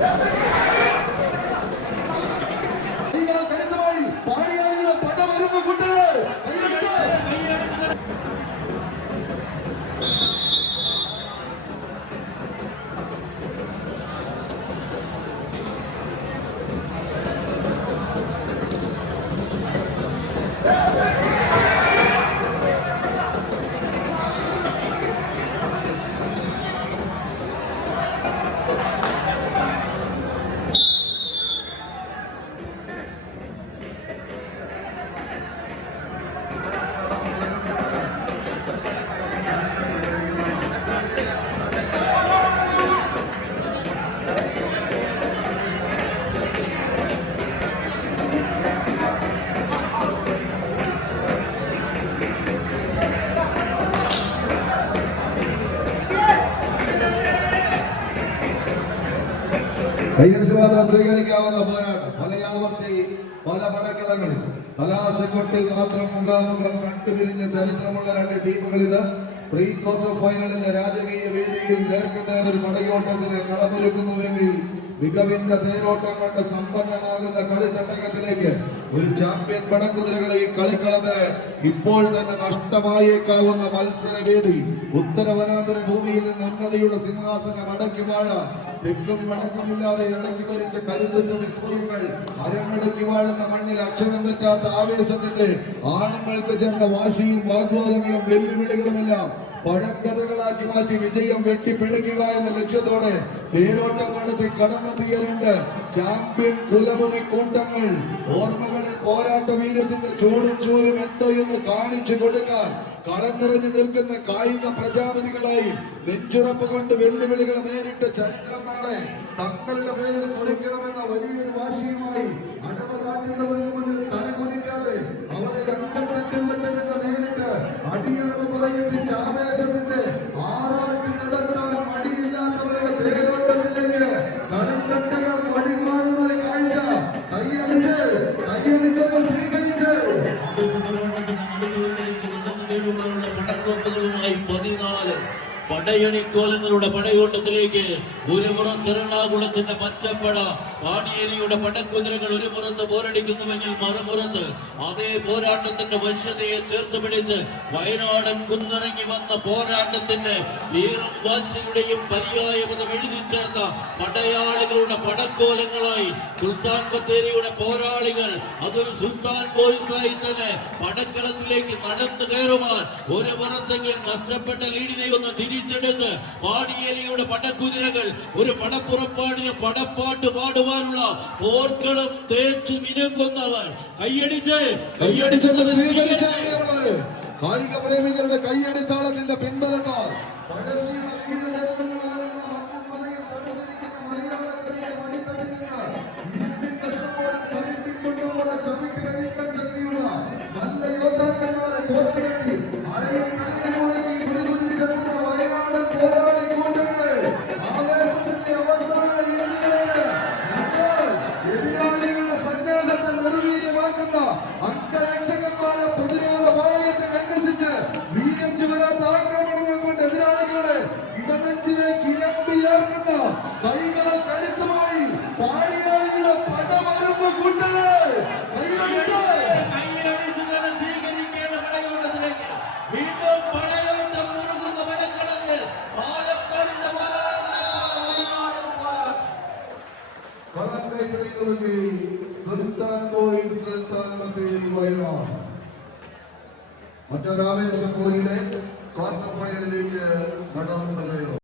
Yeah. കൈയടിച്ച് മാത്രം സ്വീകരിക്കാവുന്ന പോരാട്ടം പലയാവർത്തി പല പടക്കളങ്ങളിൽ കലാശക്കൊട്ടിൽ മാത്രം മുഖാമുഖം കണ്ടുപിരിഞ്ഞ ചരിത്രമുള്ള രണ്ട് ടീമുകൾ ഇത്. പ്രീ ക്വാർട്ടർ ഫൈനലിന്റെ രാജകീയ വേദിയിൽ നേർക്കുന്ന ഒരു പടയോട്ടത്തിന് കളമൊരുക്കുന്നുവെങ്കിൽ മികവിന്റെ തേരോട്ടം കൊണ്ട് സമ്പന്നമാകുന്ന കളിത്തട്ടകത്തിലേക്ക് ഒരു ചാമ്പ്യൻ പടക്കുതിരകളെ ഈ ഇപ്പോൾ തന്നെ നഷ്ടമായേക്കാവുന്ന മത്സരവേദി ഉത്തരവനാന്തര ഭൂമിയിൽ നിന്ന് ഉന്നതിയുടെ സിംഹാസനം അടക്കി വാഴ. തെക്കും വടക്കുമില്ലാതെ ഇടയ്ക്ക് ഭരിച്ച കരുത്തുറ്റ വിസ്മയങ്ങൾ അരമടക്കി വാഴുന്ന മണ്ണിൽ അക്ഷരം തെറ്റാത്ത ആവേശത്തിന്റെ ആണുങ്ങൾക്ക് ചേർന്ന വാശിയും വാഗ്വാദങ്ങളും വെല്ലുവിളികളുമെല്ലാം പഴക്കഥകളാക്കി മാറ്റി വിജയം വെട്ടിപ്പിടിക്കുക എന്ന ലക്ഷ്യത്തോടെ തേരോട്ടം നടത്തി കടന്നെത്തിയലുണ്ട് ചാമ്പ്യൻ കുലപതി കൂട്ടങ്ങൾ. ഓർമ്മകളിൽ പോരാട്ട വീരത്തിന്റെ ചൂടും ചൂരും എന്തെന്ന് കാണിച്ചു കൊടുക്കാൻ കളഞ്ഞിറഞ്ഞു നിൽക്കുന്ന കായിക പ്രജാപതികളായി നെഞ്ചുറപ്പ് കൊണ്ട് വെല്ലുവിളികൾ നേരിട്ട ചരിത്രം നാളെ തങ്ങളുടെ പേരിൽ കുറിക്കണമെന്ന വലിയൊരു വാശിയുമായി അടവ് കാട്ടുന്നവർക്ക് മുന്നിൽ തലകുനിക്കാതെ pagtulungan ay po. പടയണിക്കോലങ്ങളുടെ പടയോട്ടത്തിലേക്ക് ഒരു പുറത്ത് എറണാകുളത്തിന്റെ പച്ചപ്പട പാണിയേലിയുടെ പടക്കുതിരകൾ ഒരു പുറത്ത് പോരടിക്കുന്നുവെങ്കിൽ മറുപുറത്ത് അതേ പോരാട്ടത്തിന്റെ വശ്യതയെ ചേർത്ത് പിടിച്ച് വയനാടൻ കുന്നിറങ്ങി വന്ന പോരാട്ടത്തിന്റെ വീറും വാശിയുടെയും പര്യായപദം എഴുതി ചേർത്ത പടയാളികളുടെ പടക്കോലങ്ങളായി സുൽത്താൻ ബത്തേരിയുടെ പോരാളികൾ അതൊരു സുൽത്താൻ ബോയ്സായി തന്നെ പടക്കളത്തിലേക്ക് നടന്നു കയറുവാൻ ഒരു പുറത്തെങ്കിൽ നഷ്ടപ്പെട്ട ലീഡിനെ ഒന്ന് തിരിച്ചെടുത്ത് പാടിയേലിയുടെ പടക്കുതിരകൾ ഒരു പടപ്പുറപ്പാടിന് പടപ്പാട്ട് പാടുവാനുള്ള പോർക്കളം തേച്ചു മിനുക്കുന്നവർ കൈയടിച്ച് കൈയടിച്ചത് സ്വീകരിച്ച പ്രിയമുള്ളവരെ, കായിക പ്രേമികളുടെ കൈയടിത്താളത്തിന്റെ കൈകളെ കരുത്തുമായി പടമരുമ്പ് കൂട്ടരെ വീണ്ടും പടയോട്ടം മുറുകുന്ന പാലക്കാടിന്റെ സുൽത്താൻ പോയി സുൽത്താൻ ബത്തേരി വയനാട്. മറ്റൊരാവേശം പോയിടെ ക്വാർട്ടർ ഫൈനലിലേക്ക് നടന്നു കയറും.